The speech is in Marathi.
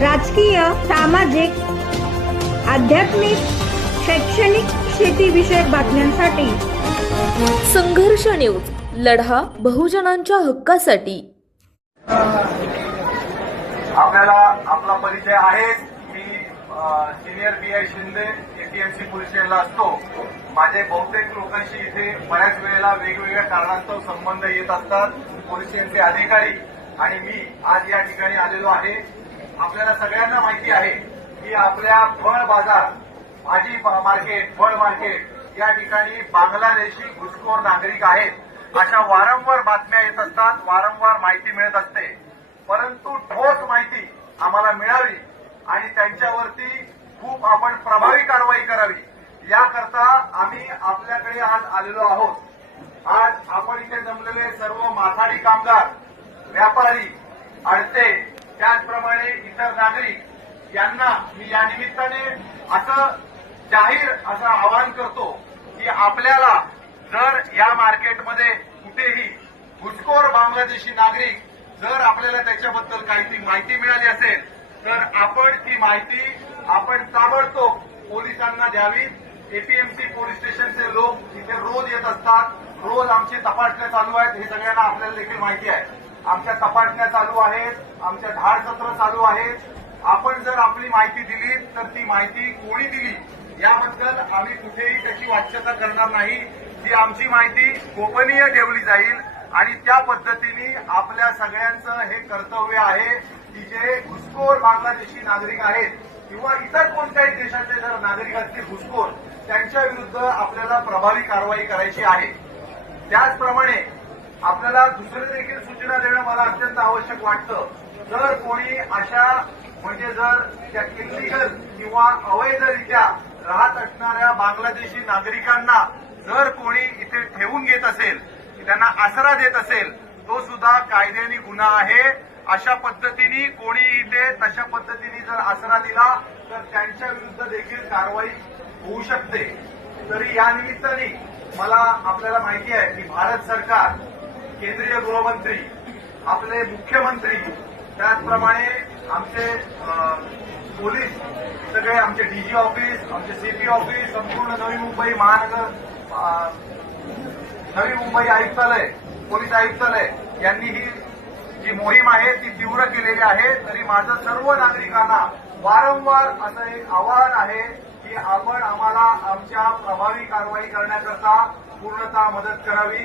राजकीय सामाजिक आध्यात्मिक शैक्षणिक शेतीविषयक बातम्यांसाठी. संघर्ष न्यूज लढा बहुजनांच्या हक्कासाठी. आपल्याला आपला परिचय आहेच मी senior P I Shinde APMC police स्टेशनला असतो. माझे बहुतेक लोकांशी इथे बऱ्याच वेळेला वेगवेगळ्या कारणास्तव संबंध येत असतात. पोलीस स्टेशनचे अधिकारी आणि मी आज या ठिकाणी आलेलो आहे. आपल्याला सगळ्यांना माहिती आहे की आपल्या फळ बाजार भाजी मार्केट फळ मार्केट या ठिकाणी बांगलादेशी घुसखोर नागरिक आहेत. अशा वारंवार बातम्या येत असतात वारंवार माहिती मिळत असते. परंतु ठोस माहिती आम्हाला मिळावी आणि त्यांच्यावरती खूप आपण प्रभावी कारवाई करावी याकरता आम्ही आपल्याकडे आज आलेलो आहोत. आज आपण इथे जमलेले सर्व माथाडी कामगार व्यापारी अडते त्याचप्रमाणे इतर नागरिक यांना मी या निमित्ताने असं जाहीर असं आवाहन करतो की आपल्याला जर या मार्केटमध्ये कुठेही घुसखोर बांगलादेशी नागरिक जर आपल्याला त्याच्याबद्दल काही माहिती मिळाली असेल तर आपण ती माहिती आपण ताबडतोब पोलिसांना द्यावी. एपीएमसी पोलीस स्टेशनचे लोक इथे रोज येत असतात. रोज आमची तपासण्या चालू आहेत. हे सगळ्यांना आपल्याला देखील माहिती आहे. आमच्या तपासण्या चालू आहेत आमच्या धाड सत्र चालू आहेत. आपण जर आपली माहिती दिली तर ती माहिती कोणी दिली याबद्दल आम्ही कुठेही त्याची वाच्यता करणार नाही. ती आमची माहिती गोपनीय ठेवली जाईल आणि त्या पद्धतीने आपल्या सगळ्यांचं हे कर्तव्य आहे की जे घुसखोर बांगलादेशी नागरिक आहेत किंवा इतर कोणत्याही देशाचे जर नागरिक असतील घुसखोर त्यांच्या विरुद्ध आपल्याला प्रभावी कारवाई करायची आहे. त्याचप्रमाणे आपल्याला दुसरे देखील सूचना देणं मला अत्यंत आवश्यक वाटतं. जर कोणी अशा म्हणजे जर त्या इलिगल किंवा अवैधरित्या राहत असणाऱ्या बांगलादेशी नागरिकांना जर कोणी इथे ठेवून घेत असेल त्यांना आसरा देत असेल तो सुद्धा कायद्याने गुन्हा आहे. अशा पद्धतीने कोणी इथे तशा पद्धतीने जर आसरा दिला तर त्यांच्या विरुद्ध देखील कारवाई होऊ शकते. तरी या निमित्ताने मला आपल्याला माहिती आहे की भारत सरकार केंद्रीय गृहमंत्री आपले मुख्यमंत्री त्याचप्रमाणे आमचे पोलीस सगळे आमचे डीजी ऑफिस आमचे सीपी ऑफिस संपूर्ण नवी मुंबई महानगर नवी मुंबई आयुक्तालय पोलीस आयुक्तालय यांनी ही जी मोहीम आहे ती तीव्र केलेली आहे. तरी माझं सर्व नागरिकांना वारंवार असं एक आवाहन आहे की आपण आम्हाला आमच्या प्रभावी कारवाई करण्याकरता पूर्णतः मदत करावी.